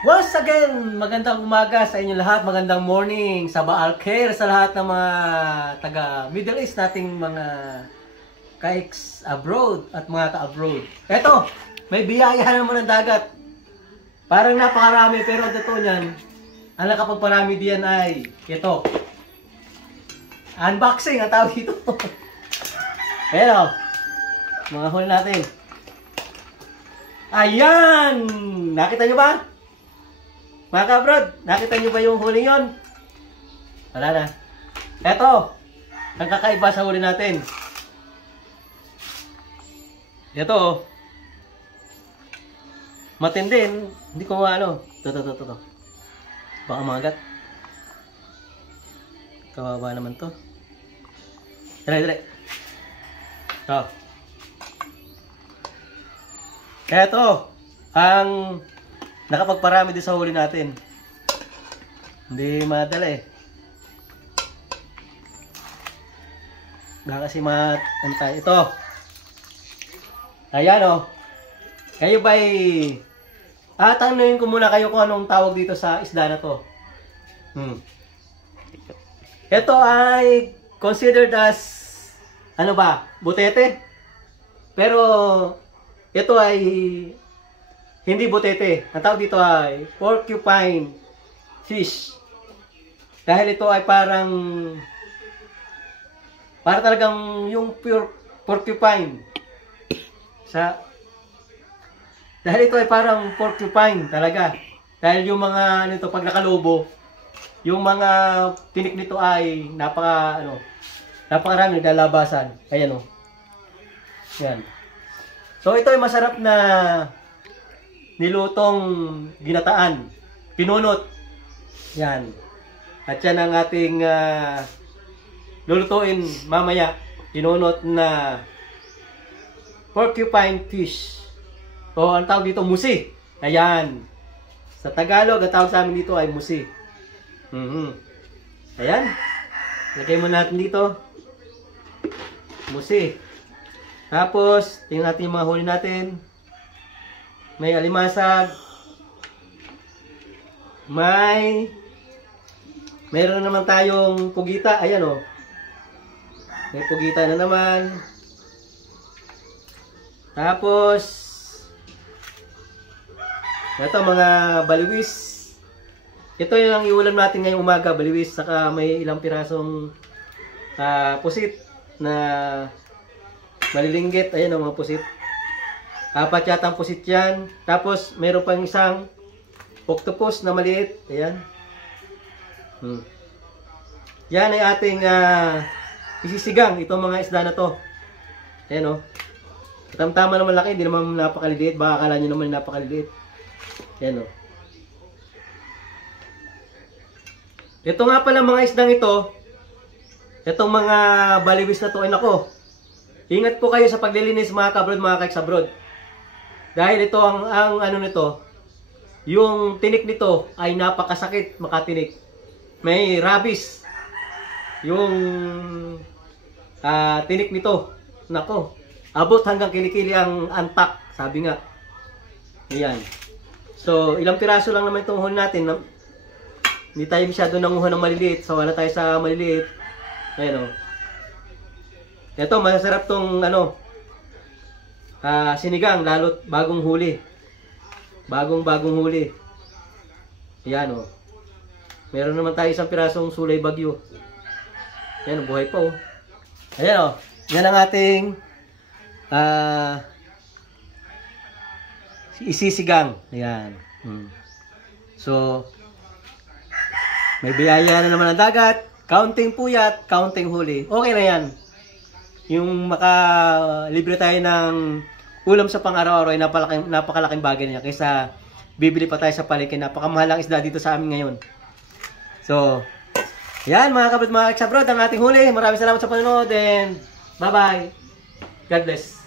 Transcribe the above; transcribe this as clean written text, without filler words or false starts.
Once again, magandang umaga sa inyo lahat, magandang morning, Sabah al-Khair sa lahat ng mga taga Middle East nating mga kaiks abroad at mga ka-abroad. Eto, may biyaya naman ng dagat. Parang napakarami pero ang totoo niyan, ang nakapagparami diyan ay ito. Unboxing ang tawag dito. Pero, mga huli natin. Ayan! Nakita nyo ba? Mga ka-abroad, nakita nyo ba yung huli yon? Wala na. Eto, ang kakaiba sa huli natin. Ito, oh. Matindi. Hindi ko ano. Ito. Baka magat. Kawawa naman to. Dire. Ito. Ito, ang nakapagparami din sa huli natin. Hindi madala eh. Baka kasi ano tayo. Ito. Ayan o. Kayo ba'y... tanungin ko muna kayo kung anong tawag dito sa isda na to. Ito ay considered as... Ano ba? Butete? Pero... Ito ay... Hindi butete. Ang tawag dito ay porcupine fish. Dahil ito ay parang talagang yung pure porcupine. Dahil ito ay parang porcupine talaga. Dahil yung mga ano ito, pag nakalubo, yung mga tinik nito ay napakarami nilalabasan. Ayan o. Yan. So ito ay masarap na nilutong ginataan, pinunot. Yan. At yan ang ating lulutuin mamaya. Pinunot na porcupine fish. O ang tawag dito, musi. Ayan. Sa Tagalog, ang tawag sa amin dito ay musi. Ayan. Lagay mo natin dito. Musi. Tapos, tingnan natin yung mga huli natin. May alimasag. Meron naman tayong pugita. Ayan o. May pugita na naman. Tapos, ito mga baliwis. Ito yung iulam natin ngayong umaga. Baliwis. Saka may ilang pirasong pusit na malilinggit. Ayan o mga pusit. 4 yatang pusit yan. Tapos, meron pang isang octopus na maliit. Ayan. Yan ay ating isisigang. Itong mga isda na to. Ayan o. Tama naman laki. Hindi naman napakaliliit. Baka akala nyo naman napakaliliit. Ayan o. Ito nga pala mga isdang ito. Itong mga baliwis na to. Ay nako. Ingat po kayo sa paglilinis mga ka-abroad, mga kaiks abroad. Dahil ito ang ano nito, yung tinik nito ay napakasakit makatinik. May rabies. Yung tinik nito, nako, abot hanggang kilikili ang antak, sabi nga. Ayan. So, ilang piraso lang naman itong huli natin. Hindi tayo masyado nanguha ng maliliit. So, wala tayo sa maliliit. Ayan o. Ito, masarap tong sinigang, lalo't bagong huli. Bagong huli. Ayan o. Meron naman tayo isang pirasong sulay bagyo. Ayan, buhay pa o. Ayan o. Yan ang ating isisigang. Ayan. So, may biyaya na naman ang dagat. Counting puyat, counting huli. Okay na yan. Yung makalibre tayo ng ulam sa pang-araw-araw ay napakalaking bagay niya kaysa bibili pa tayo sa palengke. Napakamahal ang isda dito sa amin ngayon. So, yan mga kabad, mga ex-abroad, ang ating huli. Maraming salamat sa panonood and bye-bye. God bless.